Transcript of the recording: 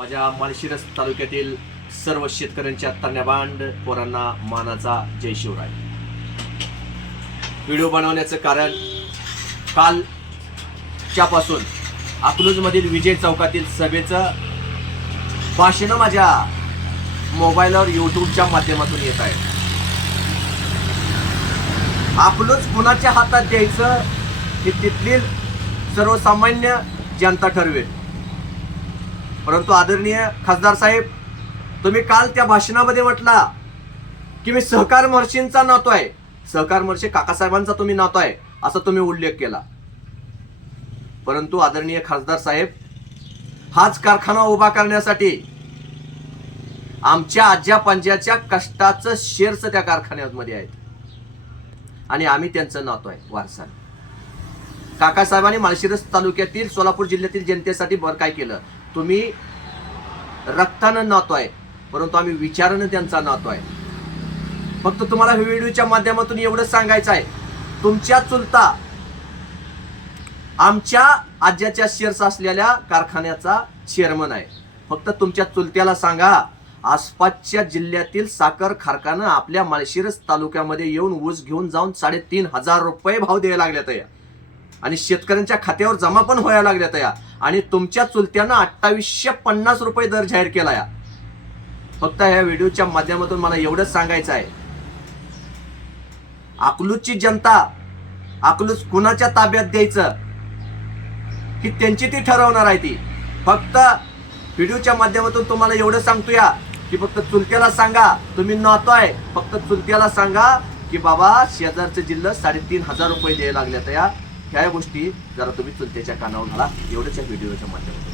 माझ्या माळशिरस तालुक्यातील सर्व शेतकऱ्यांच्या तन्याबांड पोरांना मानाचा जय शिवराय। व्हिडिओ बनवण्याचं कारण कालच्यापासून अकलूजमधील विजय चौकातील सभेचं भाषण माझ्या मोबाईलवर यूट्यूबच्या माध्यमातून येत आहे। अकलूज कुणाच्या हातात द्यायचं हे तिथली सर्वसामान्य जनता ठरवेल। परंतु आदरणीय खासदार साहेब, तुम्ही काल त्या भाषणामध्ये म्हटला की मी सहकार महर्षींचा नातो आहे, सहकार महर्षी काकासाहेबांचा तुम्ही नातो आहे असा तुम्ही उल्लेख केला। परंतु आदरणीय खासदार साहेब, हाच कारखाना उभा करण्यासाठी आमच्या आज्या पंजाच्या कष्टाचं शेअर्स त्या कारखान्यामध्ये आहेत आणि आम्ही त्यांचं नातो आहे वारसा। काकासाहेबांनी माळशिरस तालुक्यातील सोलापूर जिल्ह्यातील जनतेसाठी बरं काय केलं। तुम्ही रक्तानं नातो आहे, परंतु आम्ही विचारानं त्यांचा नातो आहे। फक्त तुम्हाला व्हिडिओच्या माध्यमातून एवढं सांगायचं आहे, तुमच्या चुलता आमच्या आज्याच्या शेअर्स असलेल्या कारखान्याचा चेअरमन आहे। फक्त तुमच्या चुलत्याला सांगा, आसपासच्या जिल्ह्यातील साखर कारखाना आपल्या माळशिरस तालुक्यामध्ये येऊन ऊस घेऊन जाऊन 3,500 रुपये भाव द्यायला लागल्यात या आणि शेतकऱ्यांच्या खात्यावर जमा पण व्हायला लागल्यात या आणि तुमच्या चुलत्यानं 2850 रुपये दर जाहीर केला या। फक्त ह्या व्हिडिओच्या माध्यमातून मला एवढंच सांगायचं आहे, अकलूजची जनता अकलूज कुणाच्या ताब्यात द्यायचं ही त्यांची ती ठरवणार आहे ती। फक्त व्हिडिओच्या माध्यमातून तुम्हाला एवढं सांगतो या की फक्त चुलत्याला सांगा, तुम्ही नातो आहे, फक्त चुलत्याला सांगा की बाबा शेजारचं जिल्हा 3,500 रुपये द्यायला लागल्यात या। ह्या गोष्टी जरा तुम्ही चुलत्याच्या कानावर घाला, एवढंच या व्हिडिओच्या माध्यमातून।